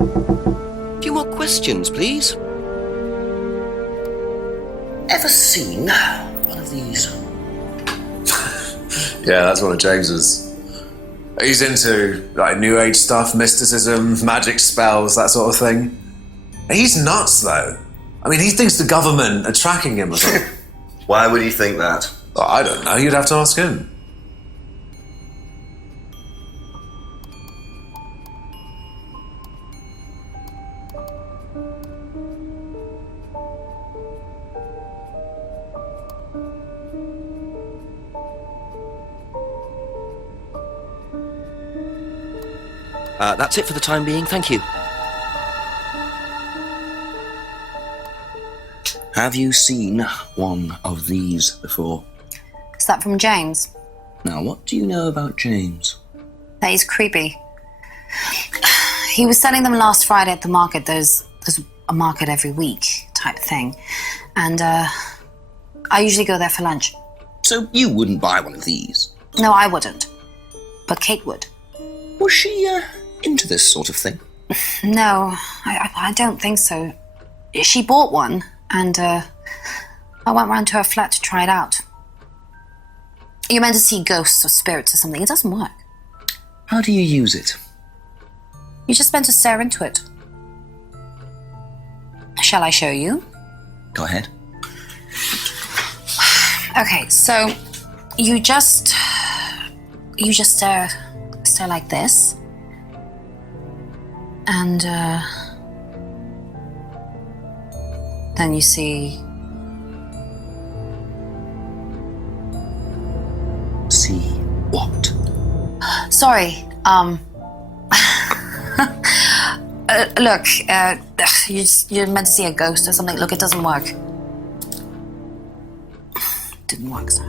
A few more questions, please. Ever seen one of these? Yeah, that's one of James's. He's into like New Age stuff, mysticism, magic spells, that sort of thing. He's nuts, though. I mean, he thinks the government are tracking him or something. Why would he think that? Well, I don't know. You'd have to ask him. That's it for the time being, thank you. Have you seen one of these before? Is that from James? Now, what do you know about James? That he's creepy. He was selling them last Friday at the market. There's a market every week type thing. And I usually go there for lunch. So you wouldn't buy one of these? No, I wouldn't. But Kate would. Was she into this sort of thing? No, I don't think so. She bought one, and I went round to her flat to try it out. You're meant to see ghosts or spirits or something. It doesn't work. How do you use it? You're just meant to stare into it. Shall I show you? Go ahead. Okay, so you just stare like this, and then you see. See what? Sorry. Look, you're meant to see a ghost or something. Look, it doesn't work. Didn't work, so.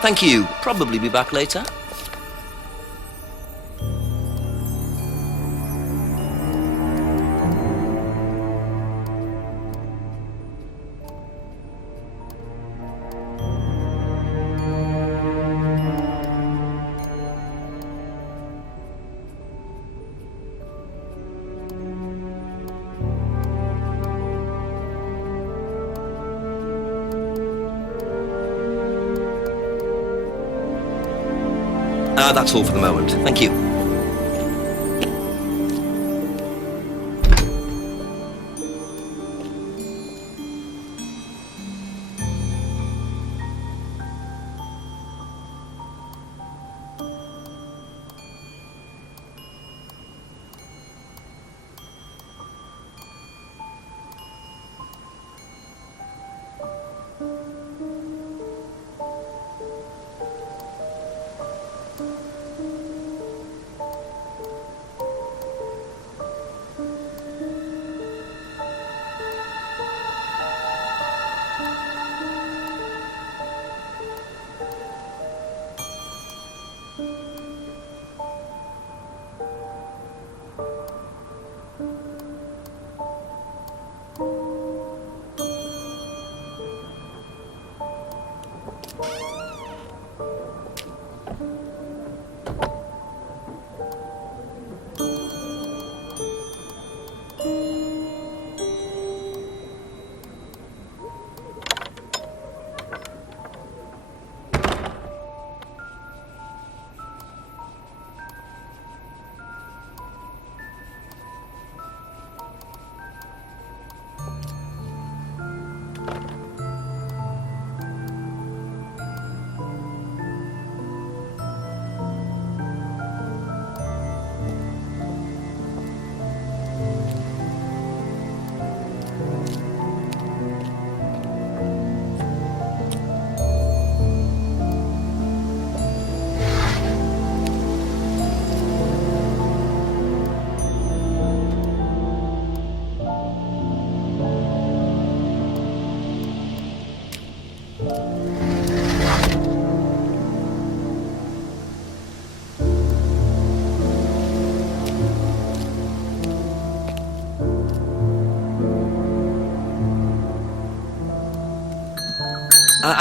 Thank you. Probably be back later. That's all for the moment. Thank you.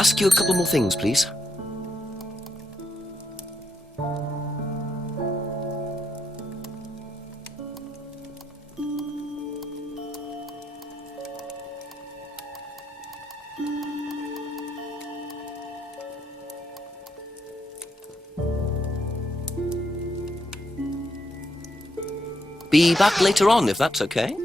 Ask you a couple more things, please. Be back later on, if that's okay.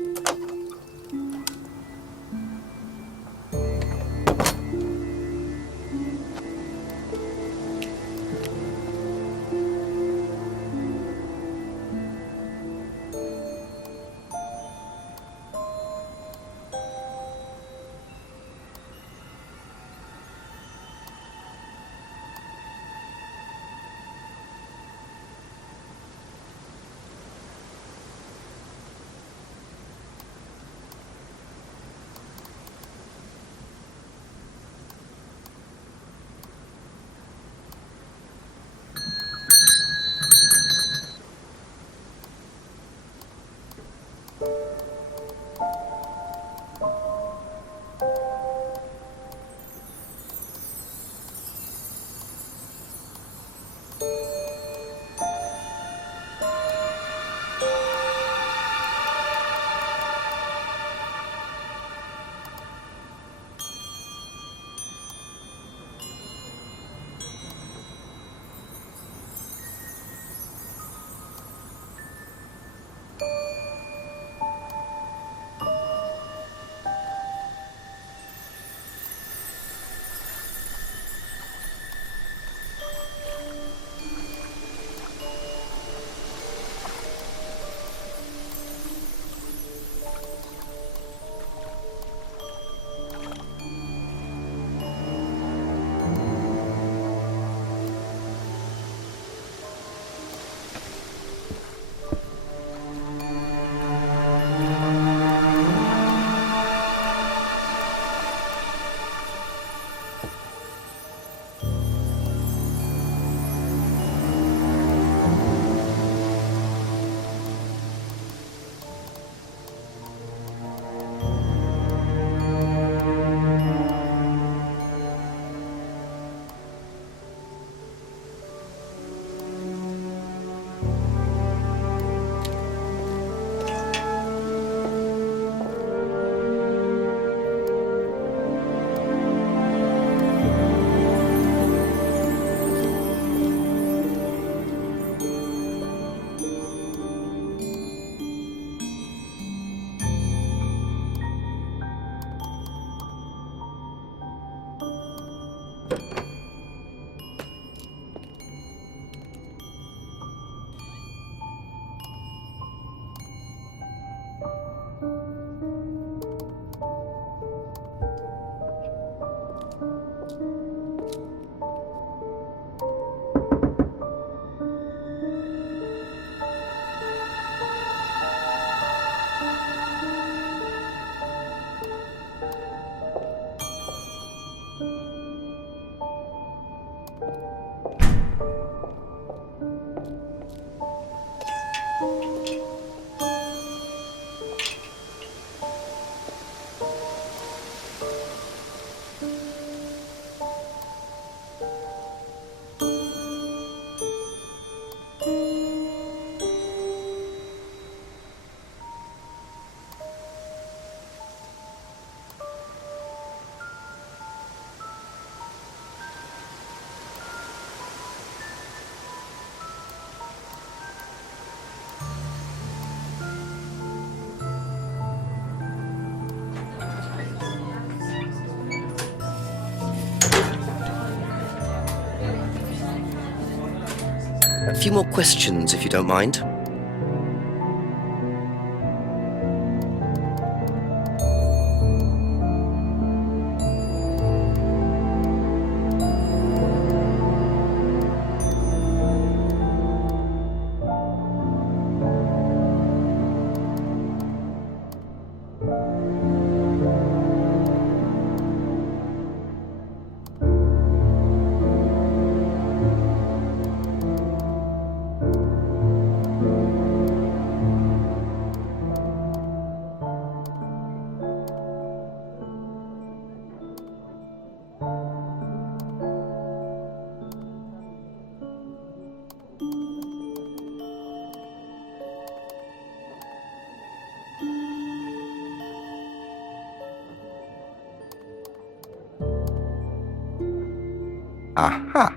A few more questions, if you don't mind. Aha.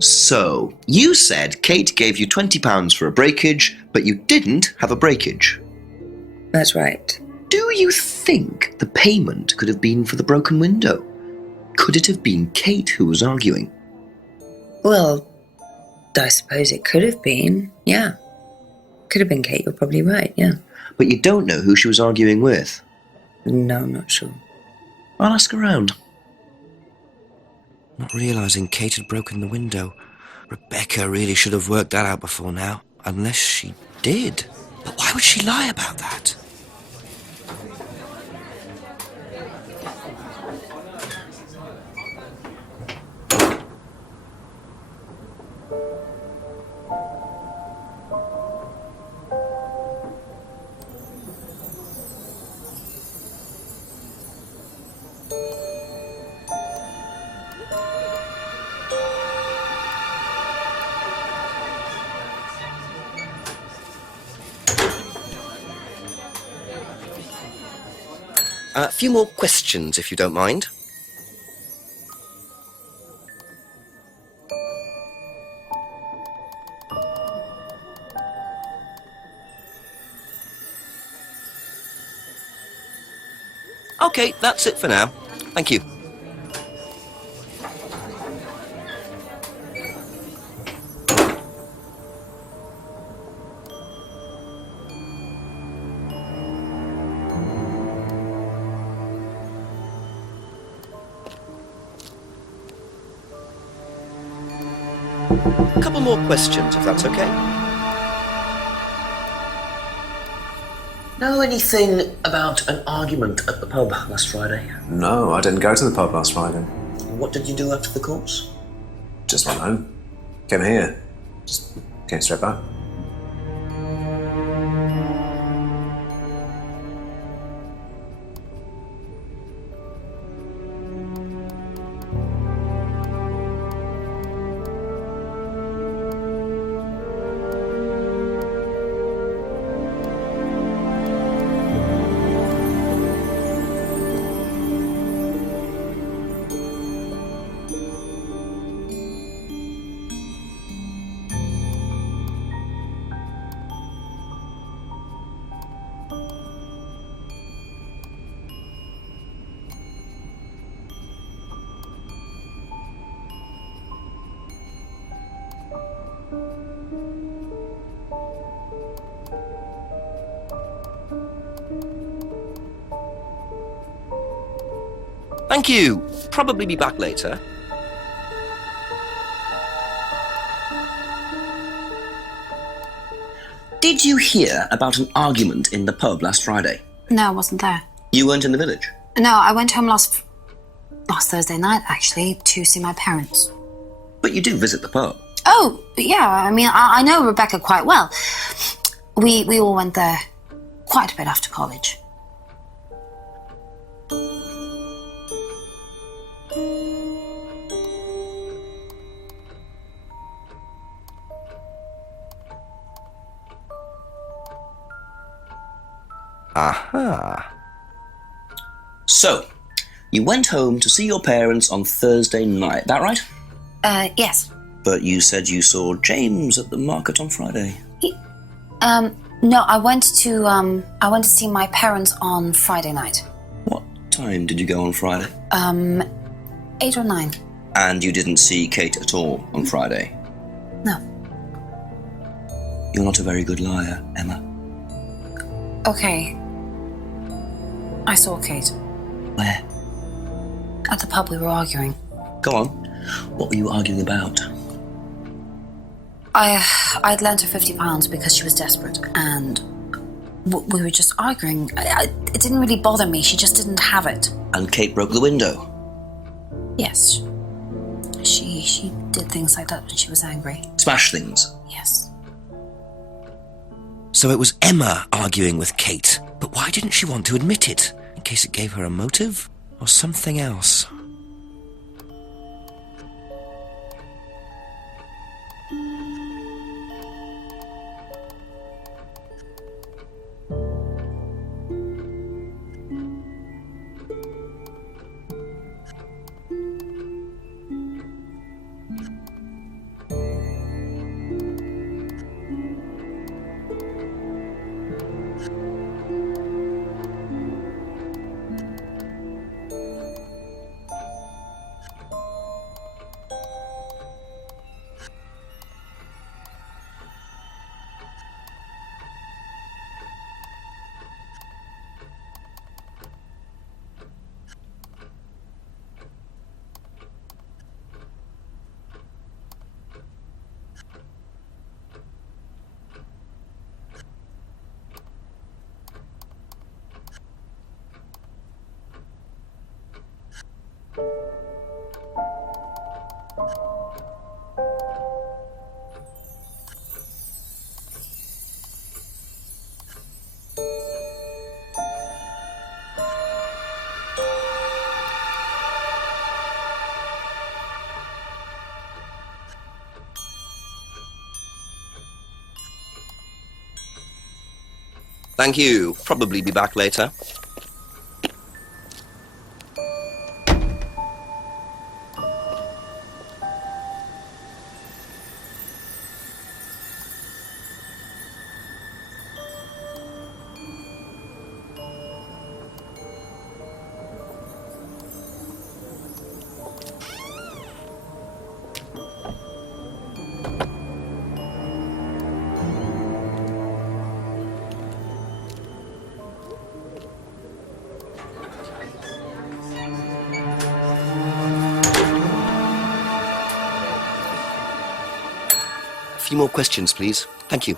So, you said Kate gave you £20 for a breakage, but you didn't have a breakage. That's right. Do you think the payment could have been for the broken window? Could it have been Kate who was arguing? Well, I suppose it could have been, yeah. Could have been Kate, you're probably right, yeah. But you don't know who she was arguing with. No, I'm not sure. I'll ask around. Not realising Kate had broken the window. Rebecca really should have worked that out before now. Unless she did. But why would she lie about that? A few more questions, if you don't mind. Okay, that's it for now. Thank you. A couple more questions, if that's okay. Know anything about an argument at the pub last Friday? No, I didn't go to the pub last Friday. What did you do after the course? Just went home. Came here. Just came straight back. Thank you. Probably be back later. Did you hear about an argument in the pub last Friday? No, I wasn't there. You weren't in the village? No, I went home last Thursday night, actually, to see my parents. But you do visit the pub. Oh, yeah, I mean, I know Rebecca quite well. We all went there quite a bit after college. Aha. So, you went home to see your parents on Thursday night, that right? Yes. But you said you saw James at the market on Friday. No, I went to see my parents on Friday night. What time did you go on Friday? 8 or 9. And you didn't see Kate at all on Friday? No. You're not a very good liar, Emma. Okay. I saw Kate. Where? At the pub we were arguing. Go on. What were you arguing about? I'd lent her £50 because she was desperate, and we were just arguing. It didn't really bother me, she just didn't have it. And Kate broke the window? Yes. She did things like that when she was angry. Smash things? Yes. So it was Emma arguing with Kate, but why didn't she want to admit it? In case it gave her a motive? Or something else? Thank you. Probably be back later. A few more questions, please. Thank you.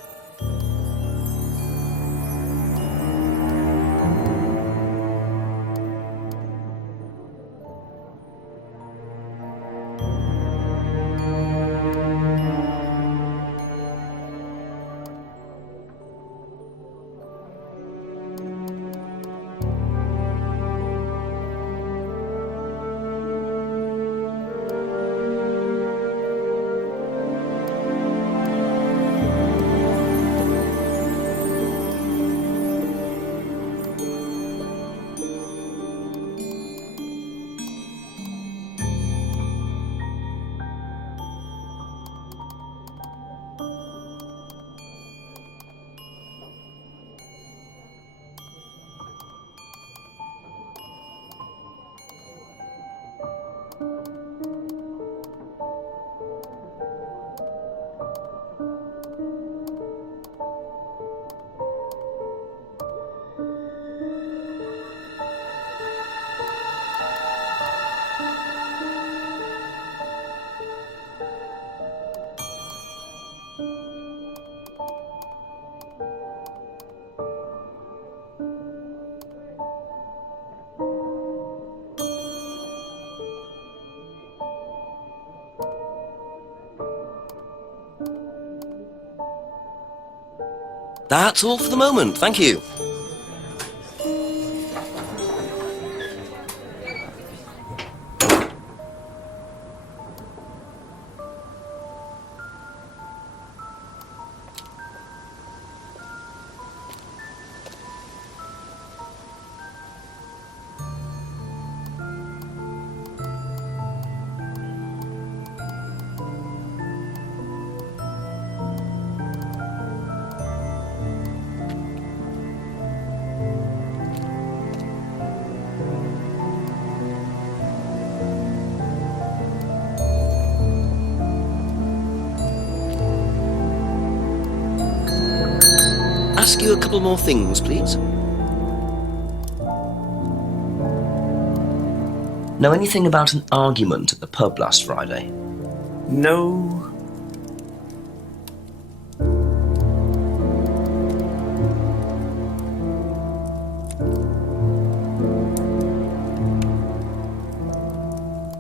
That's all for the moment, thank you. Ask you a couple more things, please. Know anything about an argument at the pub last Friday? No.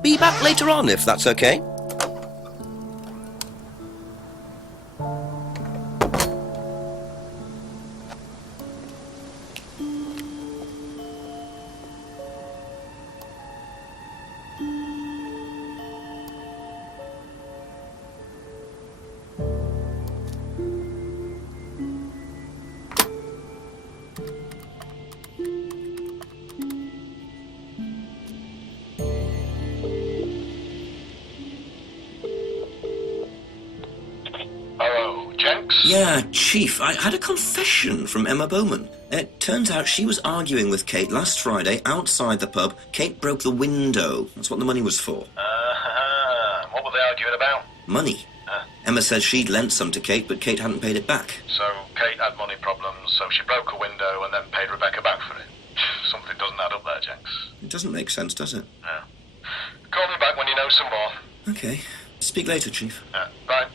Be back later on, if that's okay. Yeah, Chief, I had a confession from Emma Bowman. It turns out she was arguing with Kate last Friday outside the pub. Kate broke the window. That's what the money was for. What were they arguing about? Money. Emma says she'd lent some to Kate, but Kate hadn't paid it back. So Kate had money problems, so she broke a window and then paid Rebecca back for it. Something doesn't add up there, Jenks. It doesn't make sense, does it? No. Call me back when you know some more. Okay. Speak later, Chief. Bye.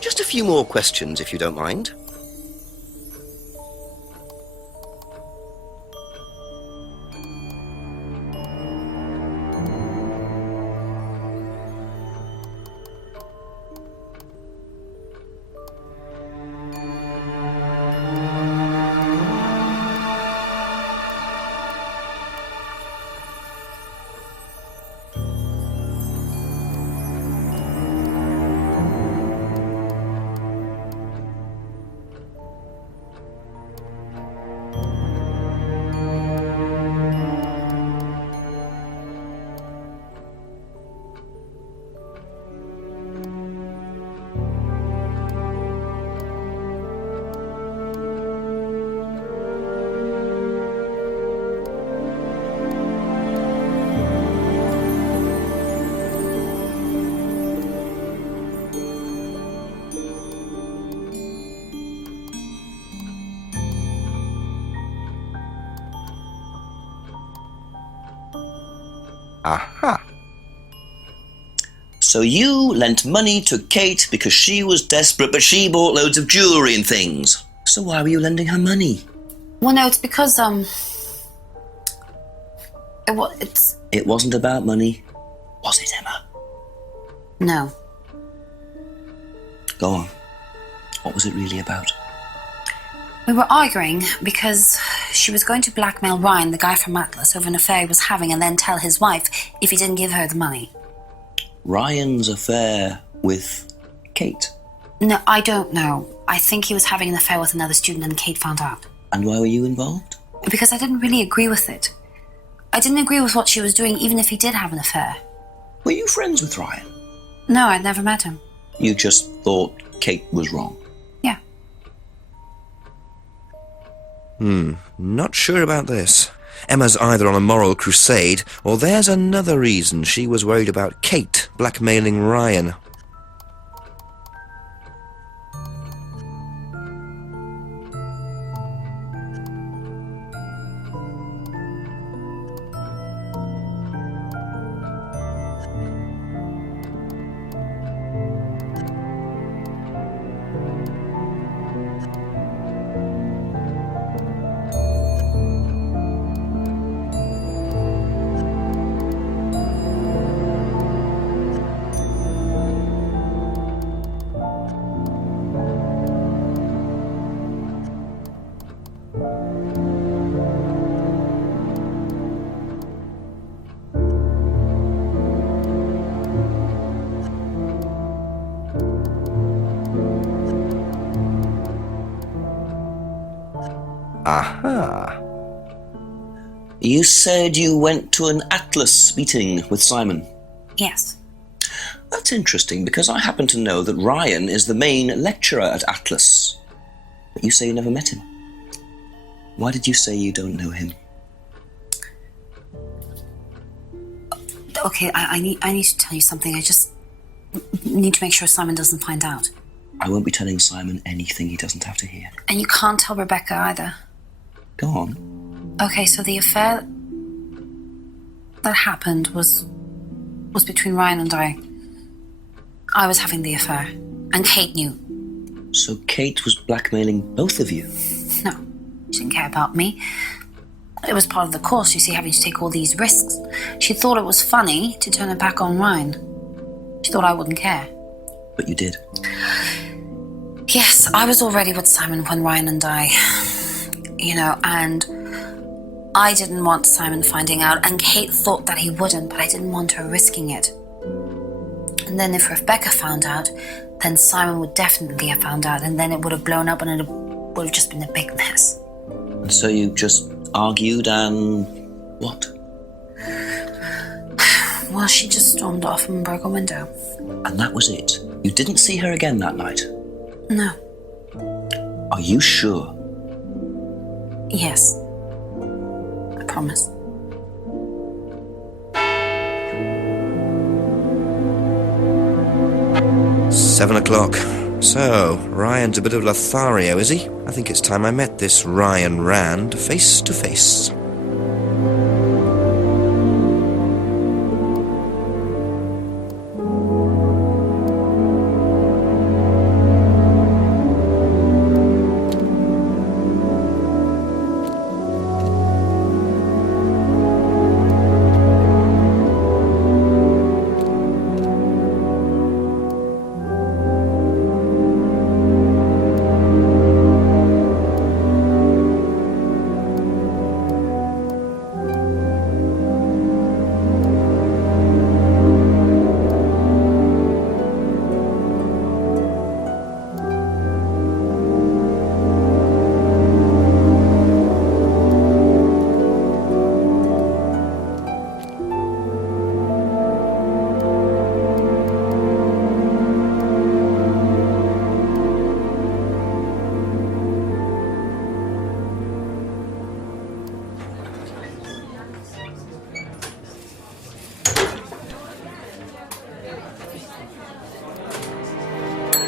Just a few more questions, if you don't mind. Aha. So you lent money to Kate because she was desperate, but she bought loads of jewellery and things. So why were you lending her money? Well, no, it's because, It wasn't about money, was it, Emma? No. Go on. What was it really about? We were arguing because she was going to blackmail Ryan, the guy from Atlas, over an affair he was having and then tell his wife if he didn't give her the money. Ryan's affair with Kate? No, I don't know. I think he was having an affair with another student and Kate found out. And why were you involved? Because I didn't really agree with it. I didn't agree with what she was doing, even if he did have an affair. Were you friends with Ryan? No, I'd never met him. You just thought Kate was wrong. Yeah. Not sure about this. Emma's either on a moral crusade, or there's another reason she was worried about Kate blackmailing Ryan. Aha. You said you went to an Atlas meeting with Simon. Yes. That's interesting, because I happen to know that Ryan is the main lecturer at Atlas. But you say you never met him. Why did you say you don't know him? Okay, I need to tell you something. I just need to make sure Simon doesn't find out. I won't be telling Simon anything he doesn't have to hear. And you can't tell Rebecca either. Go on. Okay, so the affair that happened was between Ryan and I. I was having the affair, and Kate knew. So Kate was blackmailing both of you? No, she didn't care about me. It was part of the course, you see, having to take all these risks. She thought it was funny to turn it back on Ryan. She thought I wouldn't care. But you did. Yes, I was already with Simon when Ryan and I, and I didn't want Simon finding out, and Kate thought that he wouldn't, but I didn't want her risking it. And then if Rebecca found out, then Simon would definitely have found out, and then it would have blown up, and it would have just been a big mess. And so you just argued and what? Well, she just stormed off and broke a window. And that was it? You didn't see her again that night? No. Are you sure? Yes. I promise. Seven o'clock. So, Ryan's a bit of Lothario, is he? I think it's time I met this Ryan Rand face to face.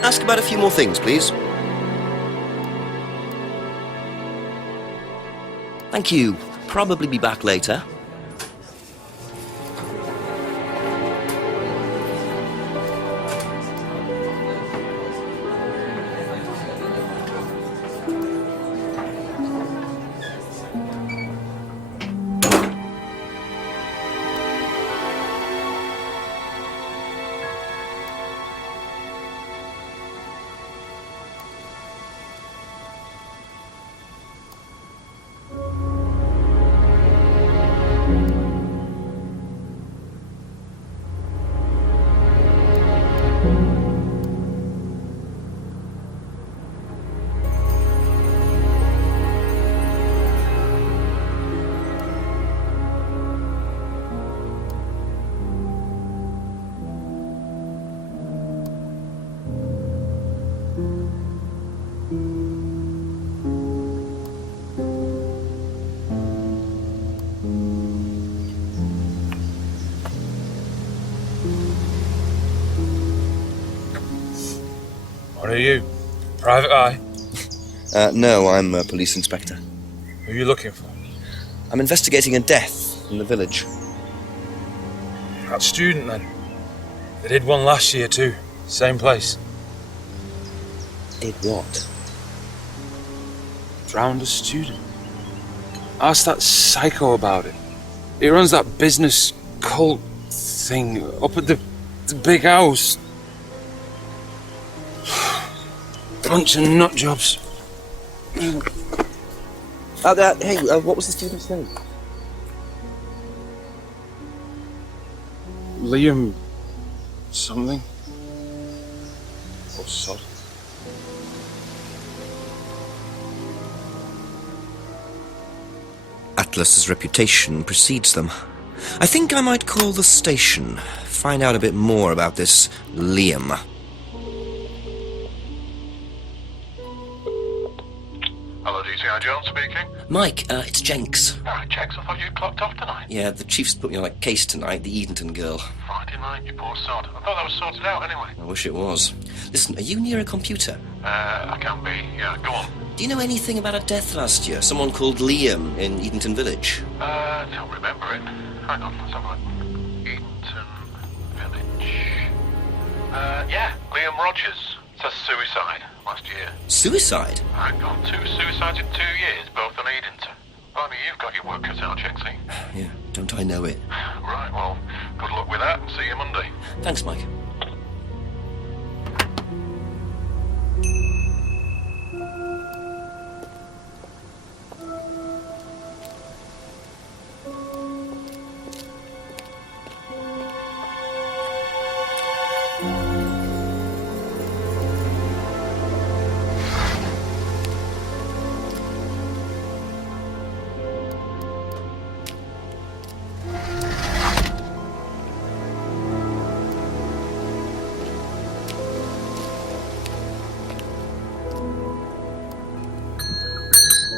Ask about a few more things, please. Thank you. Probably be back later. are you? Private eye? No, I'm a police inspector. Who are you looking for? I'm investigating a death in the village. That student, then. They did one last year, too. Same place. Did what? Drowned a student. Ask that psycho about it. He runs that business cult thing up at the big house. Bunch of nut jobs. Hey, what was the student's name? Liam... something? Or sod? Atlas's reputation precedes them. I think I might call the station, find out a bit more about this Liam. Hello, DCI Jones speaking. Mike, it's Jenks. Alright, Jenks, I thought you'd clocked off tonight. Yeah, the chief's put me on a case tonight, the Edenton girl. Friday night, you poor sod. I thought that was sorted out anyway. I wish it was. Listen, are you near a computer? I can be. Yeah, go on. Do you know anything about a death last year? Someone called Liam in Edenton Village? Don't remember it. Hang on, let's have a look. Edenton Village. Yeah, Liam Rogers. Says suicide last year. Suicide? Hang on, 2 suicides in 2 years, both on Edenton. Blimey, you've got your work cut out, Jenksy. Yeah, don't I know it. Right, well, good luck with that and see you Monday. Thanks, Mike.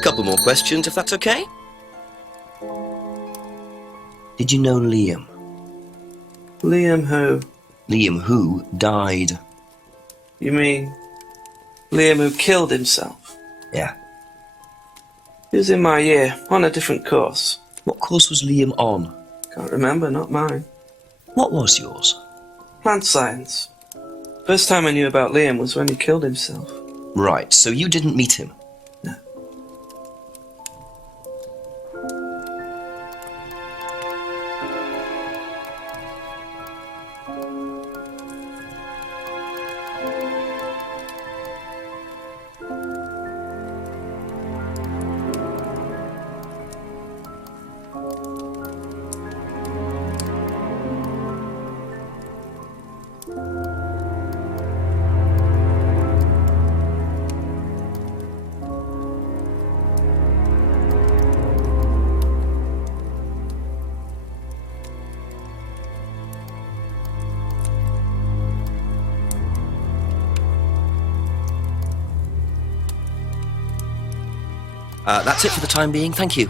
Couple more questions, if that's okay? Did you know Liam? Liam who? Liam who died. You mean Liam who killed himself? Yeah. He was in my year, on a different course. What course was Liam on? Can't remember, not mine. What was yours? Plant science. First time I knew about Liam was when he killed himself. Right, so you didn't meet him? No. That's it for the time being, thank you.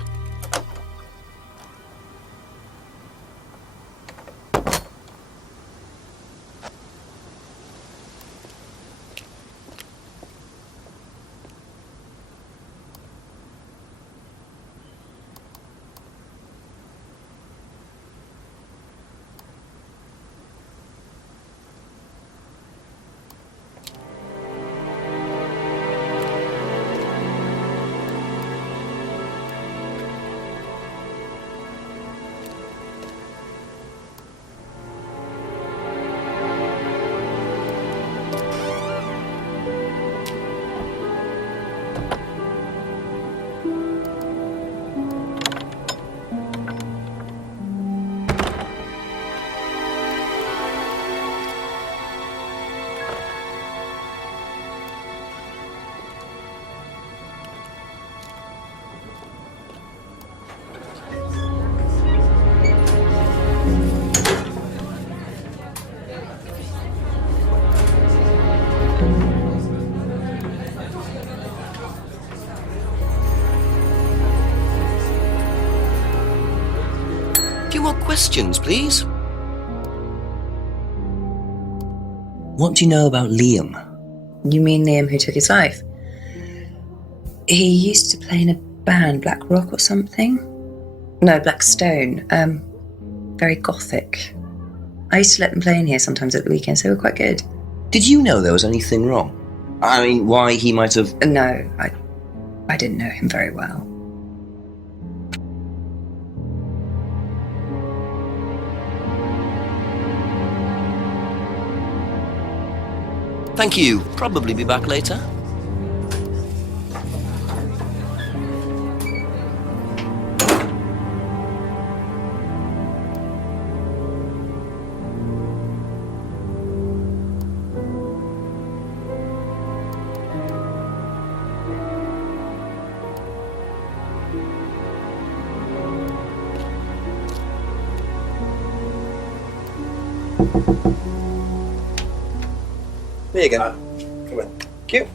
Few more questions, please. What do you know about Liam? You mean Liam who took his life? He used to play in a band, Black Rock or something? No, Black Stone. Very gothic. I used to let them play in here sometimes at the weekends. They were quite good. Did you know there was anything wrong? I mean, why he might have... No, I didn't know him very well. Thank you. Probably be back later. There you go. Come on. Cute.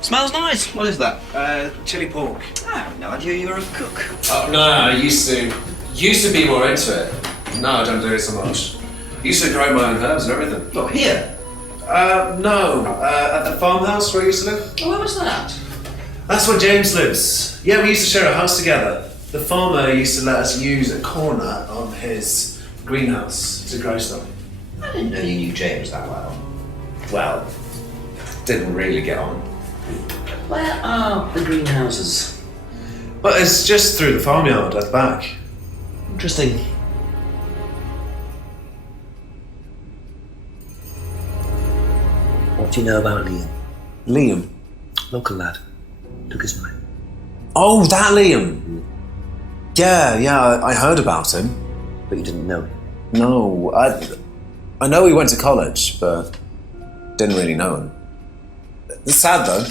Smells nice. What is that? Chili pork. I have no idea you're a cook. Oh, no, I used to be more into it. No, I don't do it so much. Used to grow my own herbs and everything. Oh, here? No, at the farmhouse where I used to live. Oh, where was that? That's where James lives. Yeah, we used to share a house together. The farmer used to let us use a corner of his greenhouse to grow stuff. I didn't know you knew James that well. Well, didn't really get on. Where are the greenhouses? But it's just through the farmyard at the back. Interesting. What do you know about Liam? Liam? Local lad. Took his life. Oh, that Liam! Yeah, I heard about him. But you didn't know him? No, I know he went to college, but didn't really know him. It's sad though.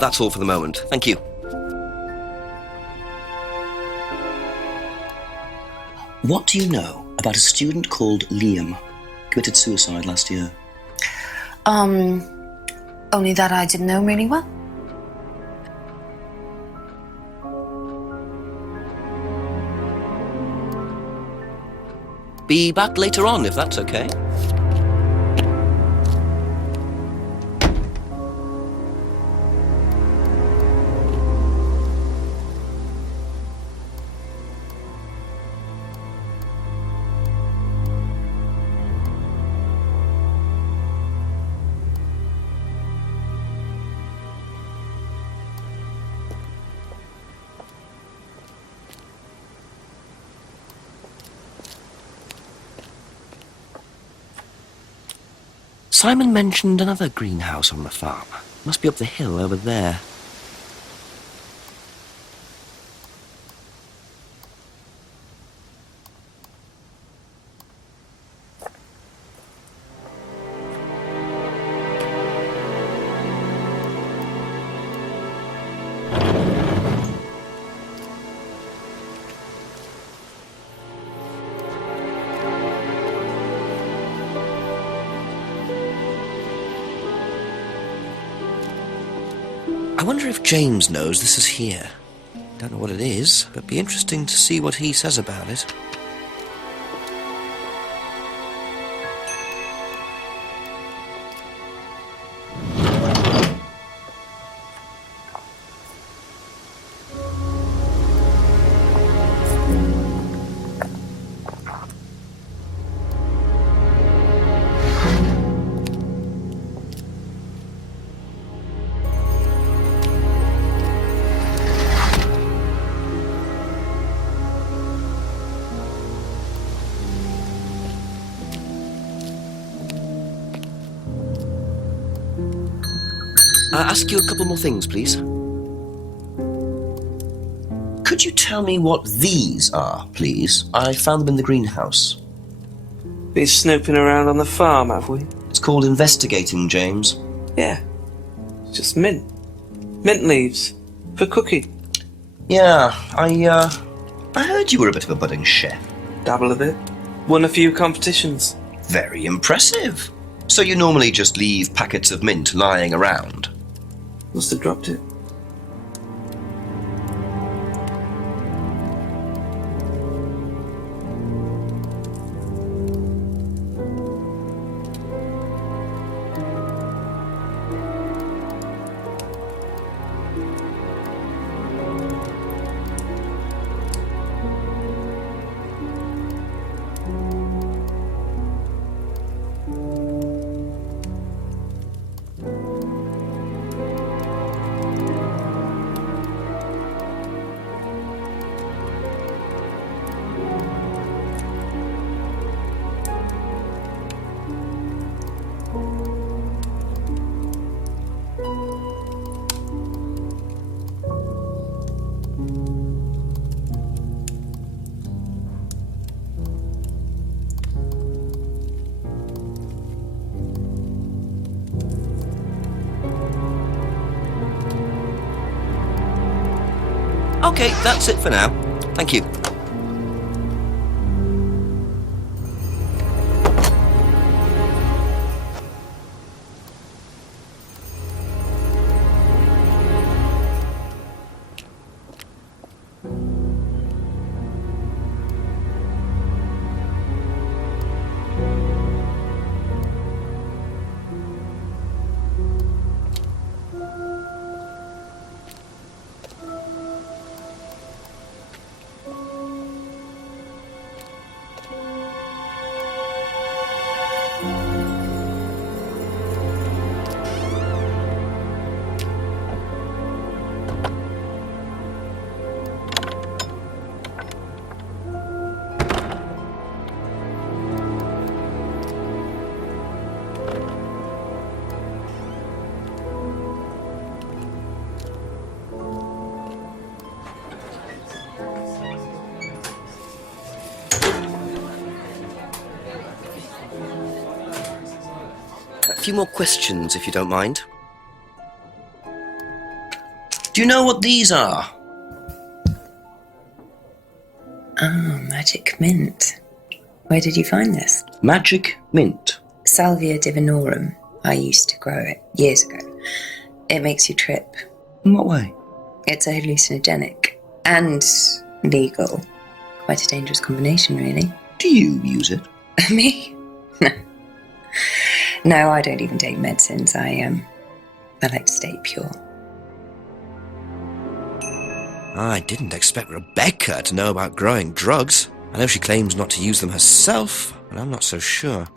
That's all for the moment. Thank you. What do you know about a student called Liam? Committed suicide last year. Only that I didn't know him really well. Be back later on, if that's okay. Simon mentioned another greenhouse on the farm. Must be up the hill over there. I wonder if James knows this is here. Don't know what it is, but be interesting to see what he says about it. Ask you a couple more things, please. Could you tell me what these are, please? I found them in the greenhouse. Been snooping around on the farm, have we? It's called investigating, James. Yeah. It's just mint. Mint leaves. For cooking. Yeah, I heard you were a bit of a budding chef. Dabble a bit. Won a few competitions. Very impressive. So you normally just leave packets of mint lying around? Must have dropped it. Okay, that's it for now. Thank you. A few more questions, if you don't mind. Do you know what these are? Oh, magic mint. Where did you find this? Magic mint. Salvia divinorum. I used to grow it years ago. It makes you trip. In what way? It's a hallucinogenic and legal. Quite a dangerous combination, really. Do you use it? Me? No. No, I don't even take medicines. I like to stay pure. I didn't expect Rebecca to know about growing drugs. I know she claims not to use them herself, but I'm not so sure.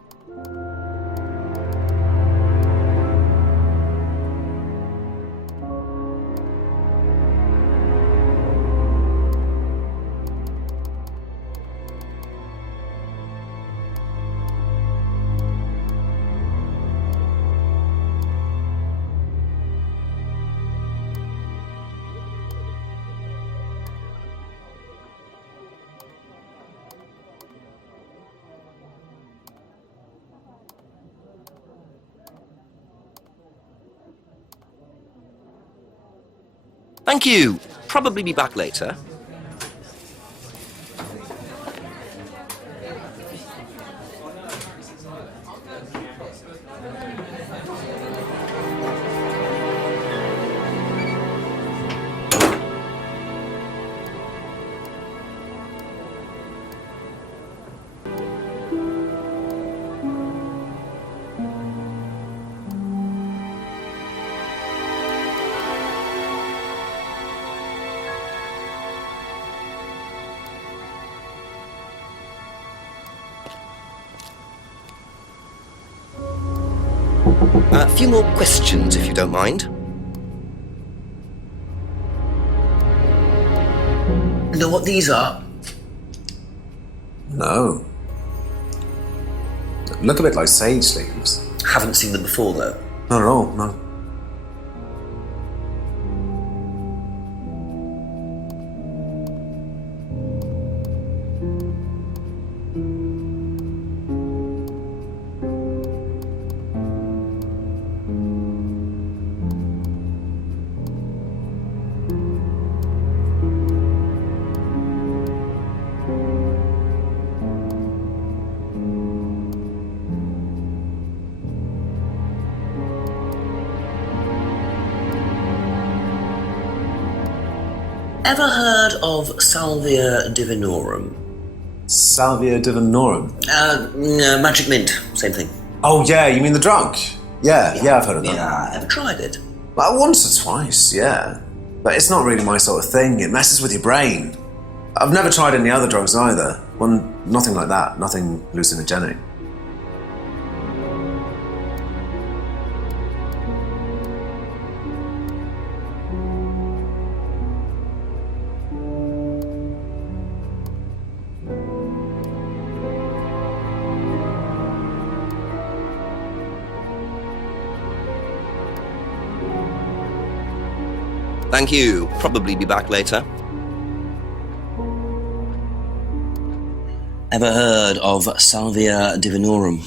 Thank you. Probably be back later. A few more questions, if you don't mind. Know what these are? No. Look a bit like sage leaves. Haven't seen them before, though. Not at all, no. Ever heard of Salvia divinorum? Salvia divinorum? Magic mint, same thing. Oh, yeah, you mean the drug? Yeah, I've heard of that. Yeah, ever tried it? Well, once or twice, yeah. But it's not really my sort of thing. It messes with your brain. I've never tried any other drugs either. Well, nothing like that. Nothing hallucinogenic. Thank you. Probably be back later. Ever heard of Salvia divinorum?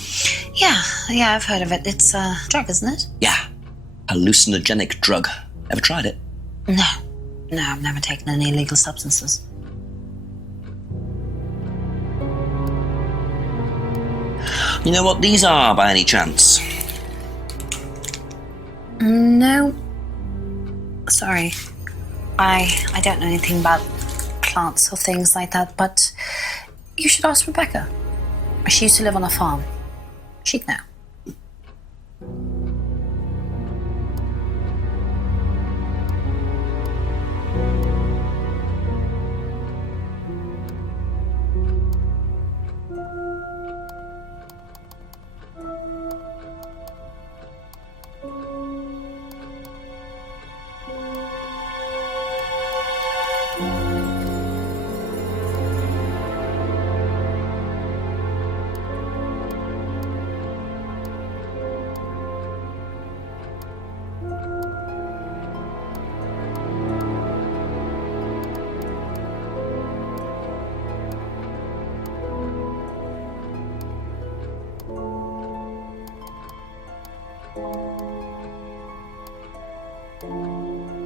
Yeah, I've heard of it. It's a drug, isn't it? Yeah, hallucinogenic drug. Ever tried it? No, I've never taken any illegal substances. You know what these are, by any chance? No. Sorry. I don't know anything about plants or things like that, but you should ask Rebecca. She used to live on a farm. She'd know.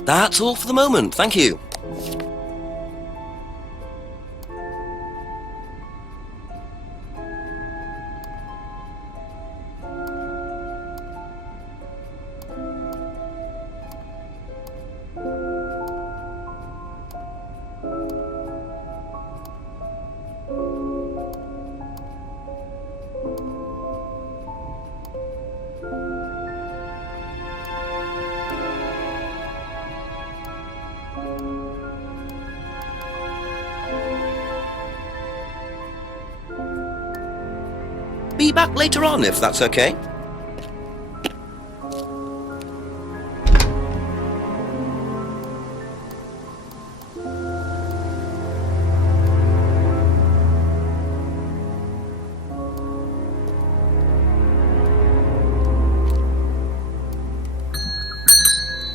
That's all for the moment, thank you. Be back later on, if that's okay.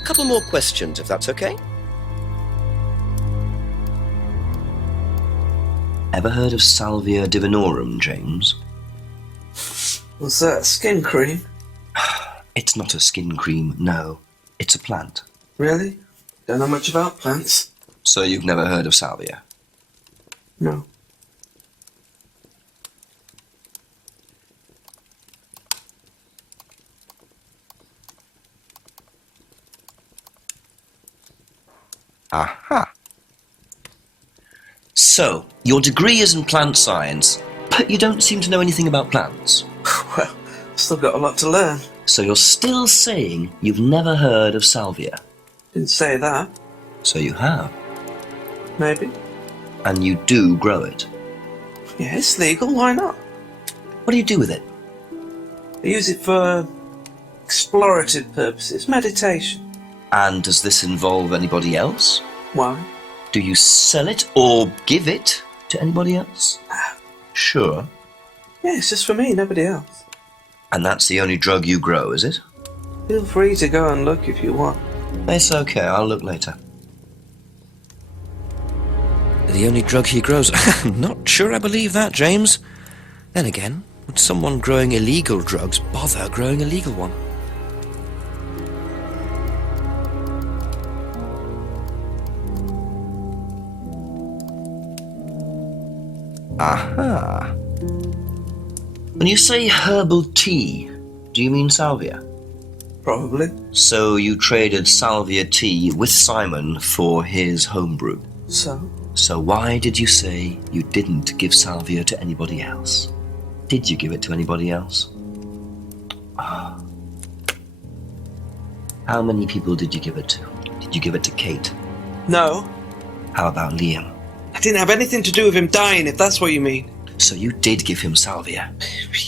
Couple more questions, if that's okay. Ever heard of Salvia divinorum, James? What's that, skin cream? It's not a skin cream, no. It's a plant. Really? Don't know much about plants. So you've never heard of salvia? No. Aha. So, your degree is in plant science, but you don't seem to know anything about plants. Well, still got a lot to learn. So you're still saying you've never heard of salvia? Didn't say that. So you have. Maybe. And you do grow it. Yeah, it's legal, why not? What do you do with it? I use it for explorative purposes, meditation. And does this involve anybody else? Why? Do you sell it or give it to anybody else? Sure. Yeah, it's just for me, nobody else. And that's the only drug you grow, is it? Feel free to go and look if you want. It's okay, I'll look later. The only drug he grows? Not sure I believe that, James. Then again, would someone growing illegal drugs bother growing a legal one? Aha. When you say herbal tea, do you mean salvia? Probably. So you traded salvia tea with Simon for his homebrew. So? So why did you say you didn't give salvia to anybody else? Did you give it to anybody else? How many people did you give it to? Did you give it to Kate? No. How about Liam? I didn't have anything to do with him dying, if that's what you mean. So you did give him salvia?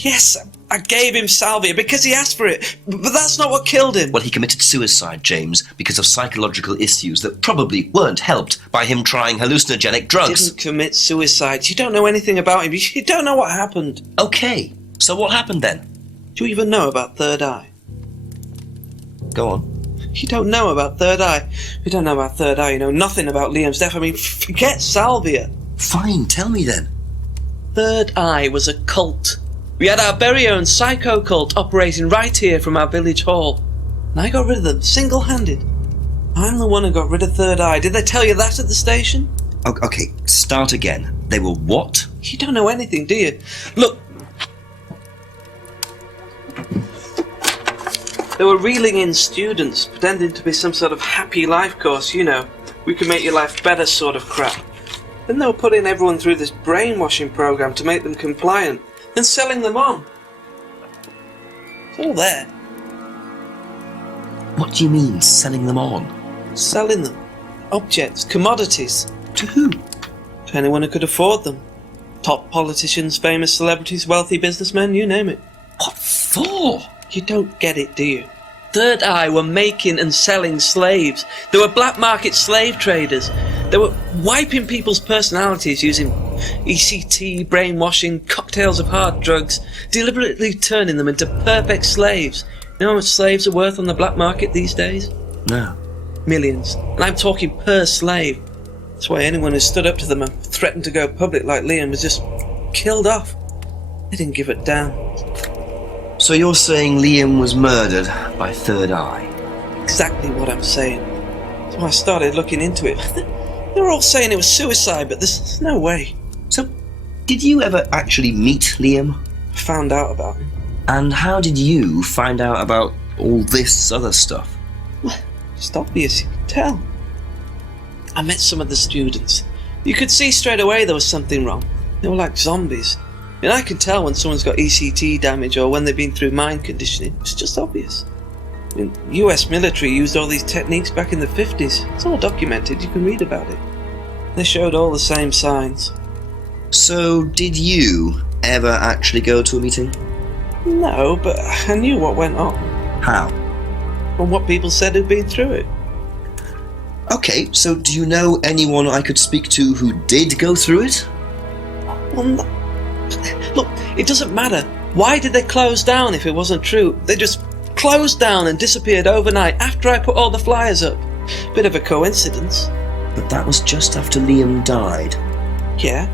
Yes, I gave him salvia because he asked for it, but that's not what killed him. Well, he committed suicide, James, because of psychological issues that probably weren't helped by him trying hallucinogenic drugs. He didn't commit suicide. You don't know anything about him. You don't know what happened. Okay, so what happened then? Do you even know about Third Eye? Go on. You don't know about Third Eye. You don't know about Third Eye. You know nothing about Liam's death. I mean, forget salvia. Fine, tell me then. Third Eye was a cult. We had our very own psycho cult operating right here from our village hall. And I got rid of them, single-handed. I'm the one who got rid of Third Eye. Did they tell you that at the station? Okay, start again. They were what? You don't know anything, do you? Look. They were reeling in students, pretending to be some sort of happy life course, you know. We can make your life better sort of crap. Then they were putting everyone through this brainwashing program to make them compliant, and selling them on. It's all there. What do you mean, selling them on? Selling them. Objects, commodities. To who? To anyone who could afford them. Top politicians, famous celebrities, wealthy businessmen, you name it. What for? You don't get it, do you? Third Eye were making and selling slaves. They were black market slave traders. They were wiping people's personalities using ECT, brainwashing, cocktails of hard drugs, deliberately turning them into perfect slaves. You know how much slaves are worth on the black market these days? No. Millions. And I'm talking per slave. That's why anyone who stood up to them and threatened to go public like Liam was just killed off. They didn't give a damn. So you're saying Liam was murdered by Third Eye? Exactly what I'm saying. So I started looking into it. They were all saying it was suicide, but there's no way. So, did you ever actually meet Liam? I found out about him. And how did you find out about all this other stuff? Well, it's obvious, you could tell. I met some of the students. You could see straight away there was something wrong. They were like zombies. And I can tell when someone's got ECT damage or when they've been through mind conditioning. It's just obvious. I mean, US military used all these techniques back in the 50s. It's all documented, you can read about it. They showed all the same signs. So, did you ever actually go to a meeting? No, but I knew what went on. How? From what people said who'd been through it. Okay, so do you know anyone I could speak to who did go through it? Well, no. Look, it doesn't matter. Why did they close down if it wasn't true? They just closed down and disappeared overnight after I put all the flyers up. Bit of a coincidence. But that was just after Liam died. Yeah,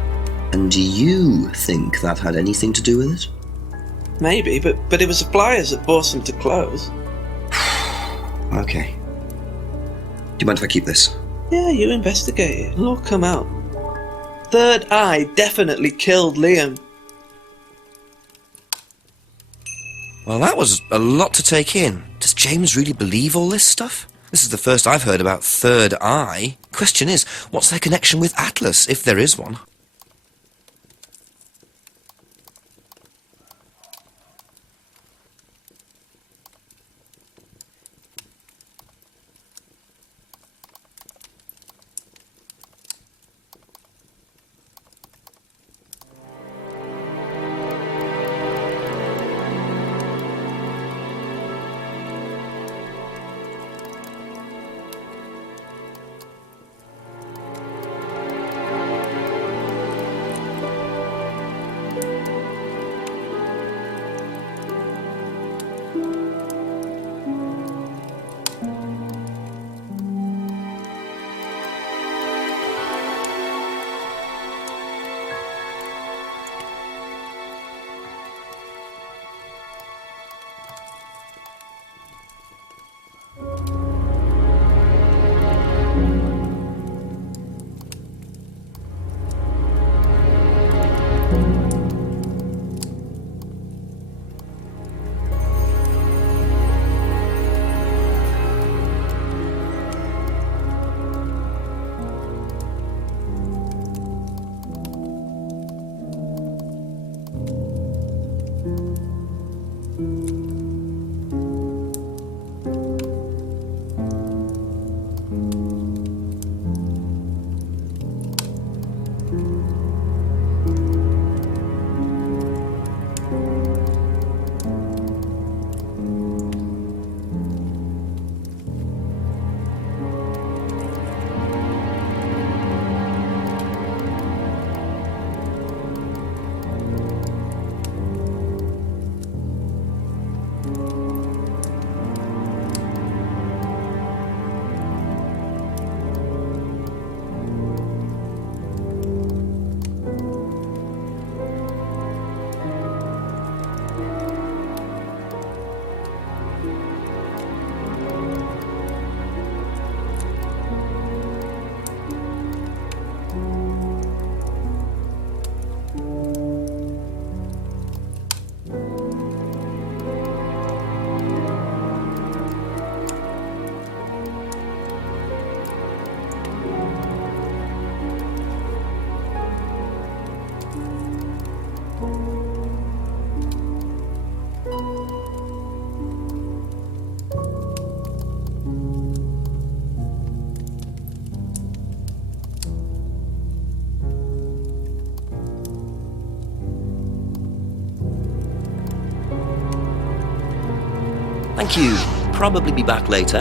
And do you think that had anything to do with it? maybe, but it was the flyers that forced them to close. Okay. Do you mind if I keep this? Yeah, you investigate it. It'll all come out. Third Eye definitely killed Liam. Well, that was a lot to take in. Does James really believe all this stuff? This is the first I've heard about Third Eye. Question is, what's their connection with Atlas, if there is one? Thank you. Probably be back later.